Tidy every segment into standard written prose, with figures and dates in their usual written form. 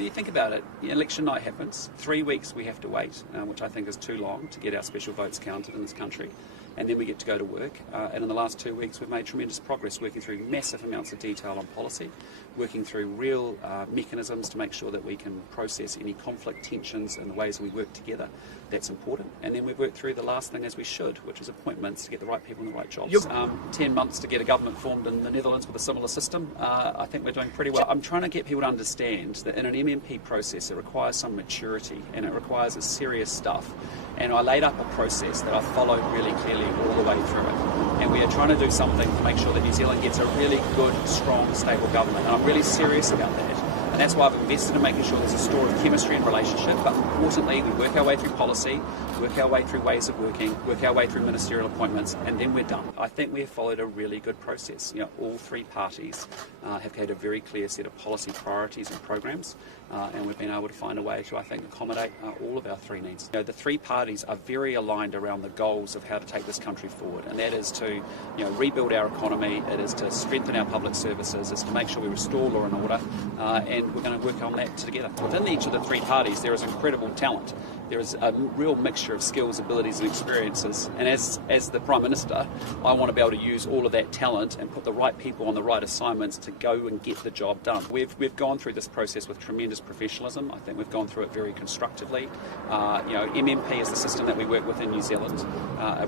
You think about it, election night happens, 3 weeks we have to wait, which I think is too long to get our special votes counted in this country, and then we get to go to work. And in the last 2 weeks we've made tremendous progress working through massive amounts of detail on policy, working through real mechanisms to make sure that we can process any conflict, tensions and the ways we work together. That's important. And then we've worked through the last thing as we should, which is appointments to get the right people in the right jobs. 10 months to get a government formed in the Netherlands with a similar system. I think we're doing pretty well. I'm trying to get people to understand that in an MMP process it requires some maturity and it requires serious stuff. And I laid up a process that I followed really clearly all the way through it. And we are trying to do something to make sure that New Zealand gets a really good, strong, stable government. And I'm really serious about that. And that's why I've invested in making sure there's a store of chemistry and relationship, but importantly we work our way through policy, work our way through ways of working, work our way through ministerial appointments, and then we're done. I think we have followed a really good process. All three parties have had a very clear set of policy priorities and programs, and we've been able to find a way to, I think, accommodate all of our three needs. The three parties are very aligned around the goals of how to take this country forward, and that is to rebuild our economy, it is to strengthen our public services, it's to make sure we restore law and order, and we're going to work on that together. Within each of the three parties there is incredible talent. There is a real mixture of skills, abilities and experiences, and as the Prime Minister I want to be able to use all of that talent and put the right people on the right assignments to go and get the job done. We've gone through this process with tremendous professionalism. I think we've gone through it very constructively. MMP is the system that we work with in New Zealand.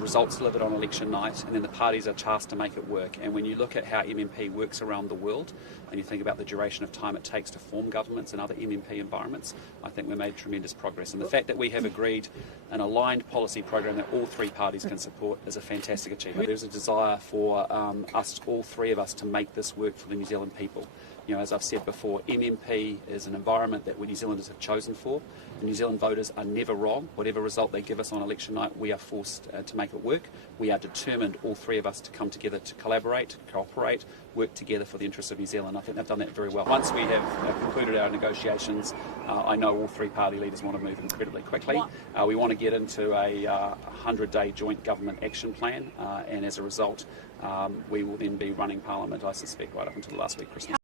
Results delivered on election night, and then the parties are tasked to make it work. And when you look at how MMP works around the world and you think about the duration of time it takes to form governments and other MMP environments, I think we made tremendous progress. And the fact that we have agreed an aligned policy program that all three parties can support is a fantastic achievement. There's a desire for all three of us to make this work for the New Zealand people. As I've said before, MMP is an environment that we New Zealanders have chosen for. The New Zealand voters are never wrong. Whatever result they give us on election night, we are forced to make it work. We are determined, all three of us, to come together to collaborate, cooperate, work together for the interests of New Zealand. I think they've done that very well. Once we have concluded our negotiations, I know all three party leaders want to move incredibly quickly. We want to get into a 100-day joint government action plan, and as a result, we will then be running Parliament, I suspect, right up until the last week of Christmas.